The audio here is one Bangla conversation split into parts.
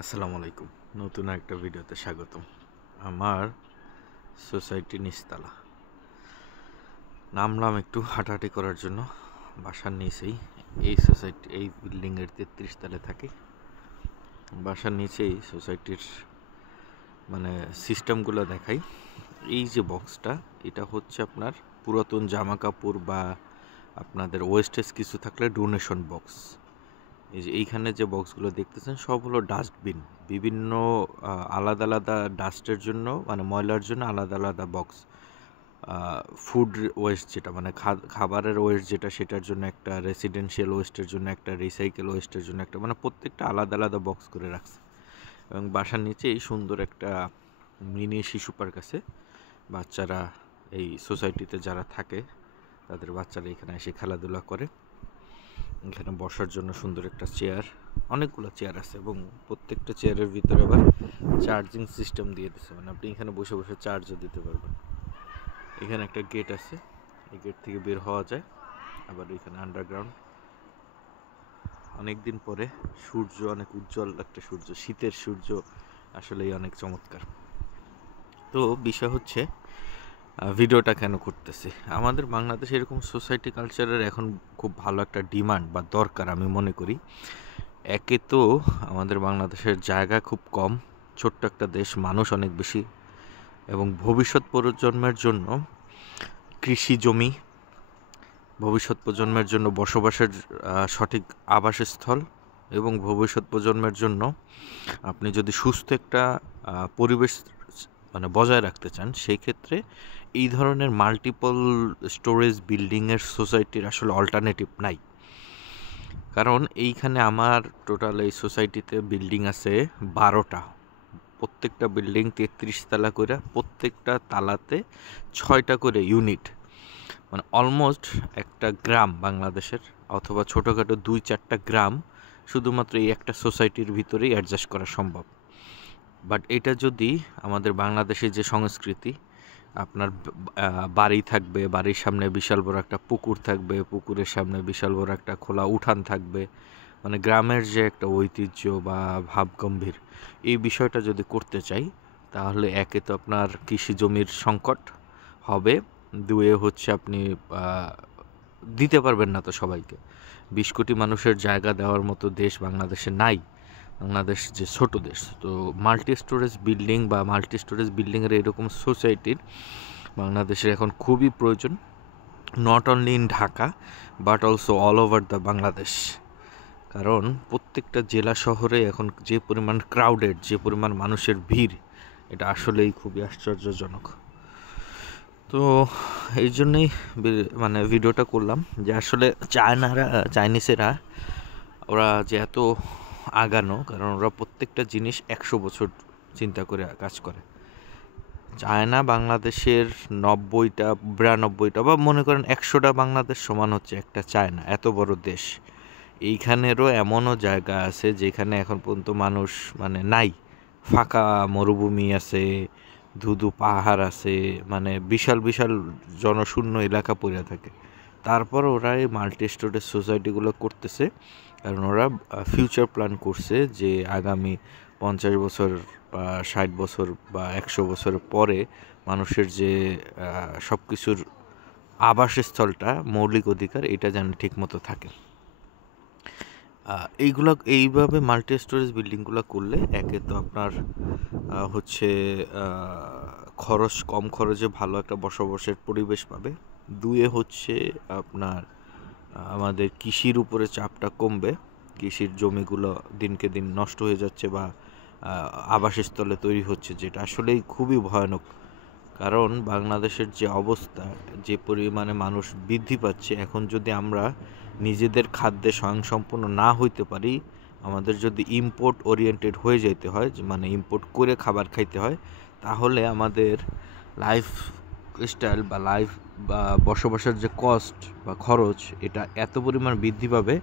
আসসালামু আলাইকুম। নতুন একটা ভিডিওতে স্বাগতম। আমার সোসাইটি নিচতলা নামলাম একটু হাঁটাহাঁটি করার জন্য। বাসার নিচেই এই সোসাইটি, এই বিল্ডিংয়ের 33 তলায় থাকি। বাসার নিচেই সোসাইটির সিস্টেমগুলো দেখাই। এই যে বক্সটা, এটা হচ্ছে আপনার পুরাতন জামা কাপড় বা আপনাদের ওয়েস্টেজ কিছু থাকলে ডোনেশন বক্স। এই যে এইখানে যে বক্সগুলো দেখতেছেন সব হলো ডাস্টবিন। বিভিন্ন আলাদা আলাদা ডাস্টের জন্য, ময়লার জন্য আলাদা আলাদা বক্স। ফুড ওয়েস্ট যেটা খাবারের ওয়েস্ট যেটা, সেটার জন্য একটা, রেসিডেন্সিয়াল ওয়েস্টের জন্য একটা, রিসাইকেল ওয়েস্টের জন্য একটা, প্রত্যেকটা আলাদা আলাদা বক্স করে রাখছে। এবং বাসার নিচেই সুন্দর একটা মিনি শিশু পার্ক আছে। বাচ্চারা এই সোসাইটিতে যারা থাকে তাদের বাচ্চারা এখানে এসে খেলাধুলা করে। এখানে বসার জন্য সুন্দর একটা চেয়ার, অনেকগুলো চেয়ার আছে এবং প্রত্যেকটা চেয়ারের ভিতরে আবার চার্জিং সিস্টেম দিয়ে দিচ্ছে, আপনি এখানে বসে বসে চার্জও দিতে পারবেন। এখানে একটা গেট আছে, এই গেট থেকে বের হওয়া যায়। আবার এখানে আন্ডারগ্রাউন্ড। অনেক দিন পরে সূর্য, অনেক উজ্জ্বল একটা সূর্য, শীতের সূর্য আসলেই অনেক চমৎকার। তো বিষয় হচ্ছে ভিডিওটা কেন করতেছি, আমাদের বাংলাদেশে এরকম সোসাইটি কালচারের এখন খুব ভালো একটা ডিমান্ড বা দরকার আমি মনে করি। একে তো আমাদের বাংলাদেশের জায়গা খুব কম, ছোট্ট একটা দেশ, মানুষ অনেক বেশি, এবং ভবিষ্যৎ প্রজন্মের জন্য কৃষি জমি, ভবিষ্যৎ প্রজন্মের জন্য বসবাসের সঠিক আবাসস্থল, এবং ভবিষ্যৎ প্রজন্মের জন্য আপনি যদি সুস্থ একটা পরিবেশ বজায় রাখতে চান, সেই ক্ষেত্রে এই ধরনের মাল্টিপল স্টোরেজ বিল্ডিংয়ের সোসাইটির আসলে অল্টারনেটিভ নাই। কারণ এইখানে আমার টোটাল এই সোসাইটিতে বিল্ডিং আছে 12টা। প্রত্যেকটা বিল্ডিং 33 তালা করে, প্রত্যেকটা তালাতে 6টা করে ইউনিট। অলমোস্ট একটা গ্রাম বাংলাদেশের, অথবা ছোটোখাটো 2-4টা গ্রাম শুধুমাত্র এই একটা সোসাইটির ভিতরেই অ্যাডজাস্ট করা সম্ভব। বাট এটা যদি আমাদের বাংলাদেশের যে সংস্কৃতি, আপনার বাড়ি থাকবে, বাড়ির সামনে বিশাল বড় একটা পুকুর থাকবে, পুকুরের সামনে বিশাল বড় একটা খোলা উঠান থাকবে, গ্রামের যে একটা ঐতিহ্য বা ভাবগম্ভীর, এই বিষয়টা যদি করতে চাই, তাহলে একে তো আপনার কৃষি জমির সংকট হবে, দুয়ে হচ্ছে আপনি দিতে পারবেন না তো সবাইকে। 20 কোটি মানুষের জায়গা দেওয়ার মতো দেশ বাংলাদেশে নাই। বাংলাদেশ যে ছোট দেশ, তো মাল্টি স্টোরেজ বিল্ডিং বা মাল্টি স্টোরেজ বিল্ডিংয়ের এরকম সোসাইটির বাংলাদেশের এখন খুবই প্রয়োজন, not only in Dhaka but also all over the Bangladesh. কারণ প্রত্যেকটা জেলা শহরে এখন যে পরিমাণ ক্রাউডেড, যে পরিমাণ মানুষের ভিড়, এটা আসলেই খুবই আশ্চর্যজনক। তো এই জন্যই ভিডিওটা করলাম যে আসলে চাইনিজেরা ওরা যে এত আগানো, কারণ ওরা প্রত্যেকটা জিনিস 100 বছর চিন্তা করে কাজ করে। চায়না বাংলাদেশের 90টা 92টা বা মনে করেন 100টা বাংলাদেশ সমান হচ্ছে একটা চায়না, এত বড় দেশ। এইখানেরও এমনও জায়গা আছে যেখানে এখন পর্যন্ত মানুষ নাই, ফাঁকা মরুভূমি আছে, ধুধু পাহাড় আছে, বিশাল বিশাল জনশূন্য এলাকা পড়ে থাকে। তারপর ওরা এই মাল্টি স্টোরেজ সোসাইটিগুলো করতেছে, কারণ ওরা ফিউচার প্ল্যান করছে যে আগামী 50 বছর বা 60 বছর বা 100 বছর পরে মানুষের যে সব কিছুর আবাসস্থলটা, মৌলিক অধিকার, এটা যেন ঠিকমতো থাকে। এইভাবে মাল্টি স্টোরেজ বিল্ডিংগুলো করলে একে তো আপনার হচ্ছে কম খরচে ভালো একটা বসবাসের পরিবেশ পাবে, দুয়ে হচ্ছে আপনার আমাদের কৃষির উপরে চাপটা কমবে। কৃষির জমিগুলো দিনকে দিন নষ্ট হয়ে যাচ্ছে বা আবাসস্থলে তৈরি হচ্ছে, যেটা আসলেই খুবই ভয়ানক। কারণ বাংলাদেশের যে অবস্থা, যে পরিমাণে মানুষ বৃদ্ধি পাচ্ছে, এখন যদি আমরা নিজেদের খাদ্যে স্বয়ংসম্পূর্ণ না হইতে পারি, আমাদের যদি ইম্পোর্ট ওরিয়েন্টেড হয়ে যেতে হয়, ইম্পোর্ট করে খাবার খাইতে হয়, তাহলে আমাদের লাইফ স্টাইল বা বসবাসের যে কস্ট বা খরচ, এটা এত পরিমাণ বৃদ্ধি পাবে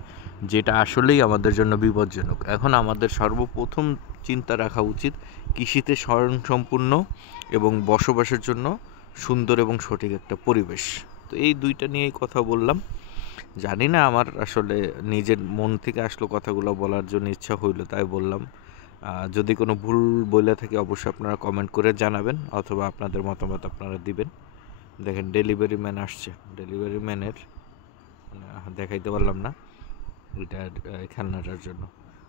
যেটা আসলেই আমাদের জন্য বিপজ্জনক। এখন আমাদের সর্বপ্রথম চিন্তা রাখা উচিত কৃষিতে স্বয়ংসম্পূর্ণ এবং বসবাসের জন্য সুন্দর এবং সঠিক একটা পরিবেশ। তো এই দুইটা নিয়েই কথা বললাম। জানি না, আমার আসলে নিজের মন থেকে আসলো কথাগুলো বলার জন্য, ইচ্ছা হইলো তাই বললাম। যদি কোনো ভুল বলে থাকে অবশ্যই আপনারা কমেন্ট করে জানাবেন, অথবা আপনাদের মতামত আপনারা দিবেন। দেখেন ডেলিভারি ম্যান আসছে, ডেলিভারি ম্যানের দেখাইতে পারলাম না এটা খেলনাটার জন্য।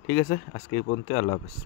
ঠিক আছে, আজকে এই পর্যন্ত, আল্লাহ হাফেজ।